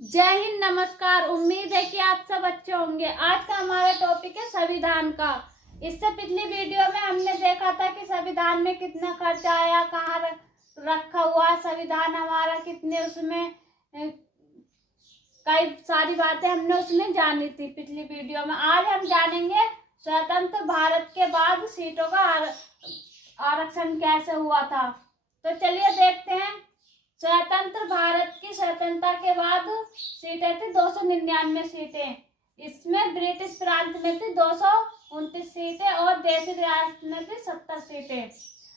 जय हिंद, नमस्कार। उम्मीद है कि आप सब अच्छे होंगे। आज का हमारा टॉपिक है संविधान का। इससे पिछली वीडियो में हमने देखा था कि संविधान में कितना खर्चा आया, कहाँ रखा हुआ संविधान हमारा, कितने उसमें कई सारी बातें हमने उसमें जानी थी पिछली वीडियो में। आज हम जानेंगे स्वतंत्र भारत के बाद सीटों का आरक्षण कैसे हुआ था। तो चलिए देखते हैं। स्वतंत्र भारत की स्वतंत्रता के बाद सीटें थी 299 सीटें। इसमें ब्रिटिश प्रांत में थी 229 सीटें और देशी रियासत में थी 70 सीटें।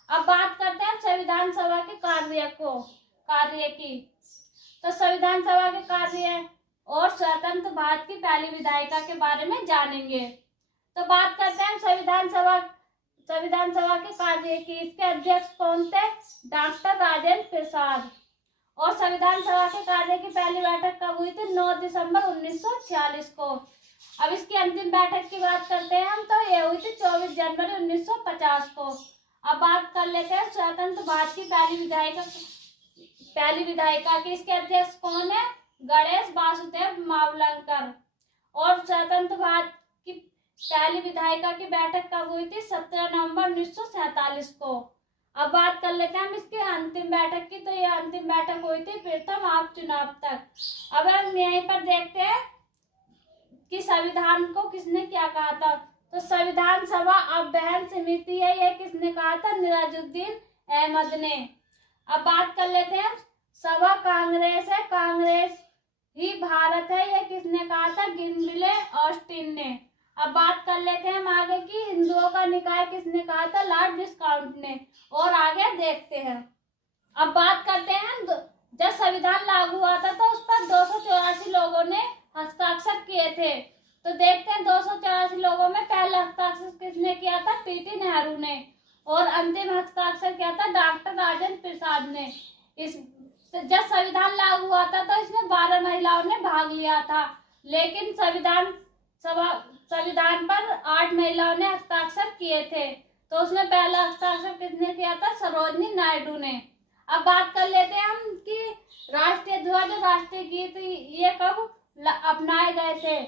अब बात करते हैं संविधान सभा के कार्य की। तो संविधान सभा के कार्य और स्वतंत्र भारत की पहली विधायिका के बारे में जानेंगे। तो बात करते हैं संविधान सभा के कार्य की। इसके अध्यक्ष कौन थे? डॉक्टर राजेंद्र प्रसाद। और संविधान सभा के कार्य की पहली बैठक कब हुई थी? 9 दिसंबर 1946 को। अब इसकी अंतिम बैठक की बात करते हैं हम, तो यह हुई थी 24 जनवरी 1950 को। अब बात कर लेते हैं स्वतंत्र भारत की पहली विधायिका की। इसके अध्यक्ष कौन है? गणेश वासुदेव मावलंकर। और स्वतंत्र भारत की पहली विधायिका की बैठक कब हुई थी? 17 नवंबर 1947 को। अब बात कर लेते हैं हम इसकी अंतिम बैठक की। तो यह अंतिम बैठक हुई थी प्रथम आप चुनाव तक। अब हम यहीं पर देखते हैं कि संविधान को किसने क्या कहा था। तो संविधान सभा अभ्यान समिति है, यह किसने कहा था? नवाजुद्दीन अहमद ने। अब बात कर लेते हैं सभा कांग्रेस है, कांग्रेस ही भारत है, यह किसने कहा था? गिम्बले ऑस्टिन ने। अब बात कर लेते हैं हम आगे की हिंदुओं का निकाय किसने कहा था? लॉर्ड विस्काउंट ने। और आगे देखते हैं। अब बात करते हैं जब संविधान लागू हुआ था तो उस पर 284 लोगों ने हस्ताक्षर किए थे। तो देखते हैं 284 लोगों में पहला हस्ताक्षर किसने किया था? पीटी नेहरू ने। और अंतिम हस्ताक्षर किया था डॉक्टर राजेंद्र प्रसाद ने। जब संविधान लागू हुआ था तो इसमें 12 महिलाओं ने भाग लिया था, लेकिन संविधान पर 8 महिलाओं ने हस्ताक्षर किए थे। तो उसमें पहला हस्ताक्षर किसने किया था? सरोजिनी नायडू ने। अब बात कर लेते हैं हम कि राष्ट्रीय ध्वज और राष्ट्रीय गीत ये कब अपनाए गए थे।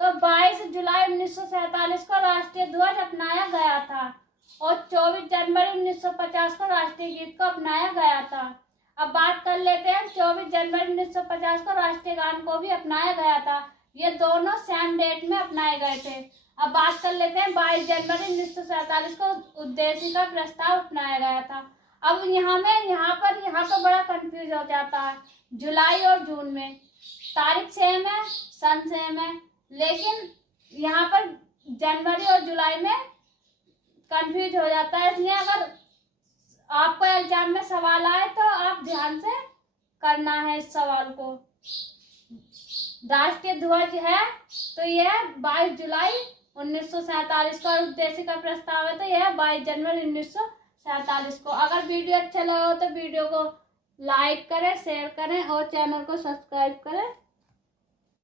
तो 22 जुलाई 1947 को राष्ट्रीय ध्वज अपनाया गया था और 24 जनवरी 1950 को राष्ट्रीय गीत को अपनाया गया था। अब बात कर लेते हैं 24 जनवरी 1950 को राष्ट्रीय गान को भी अपनाया गया था। ये दोनों सेम डेट में अपनाए गए थे। अब बात कर लेते हैं 22 जनवरी 1947 को उद्देशिका प्रस्ताव अपनाया गया था। अब यहाँ पर बड़ा कंफ्यूज हो जाता है। जुलाई और जून में तारीख सेम है, सन सेम है, लेकिन यहाँ पर जनवरी और जुलाई में कंफ्यूज हो जाता है। इसलिए अगर आपको एग्जाम में सवाल आए तो आप ध्यान से करना है इस सवाल को। राष्ट्रीय ध्वज है तो यह 22 जुलाई 1947 का, उद्देशिका प्रस्ताव है तो यह 22 जनवरी 1947 को। अगर वीडियो अच्छा लगा हो तो वीडियो को लाइक करें, शेयर करें और चैनल को सब्सक्राइब करें।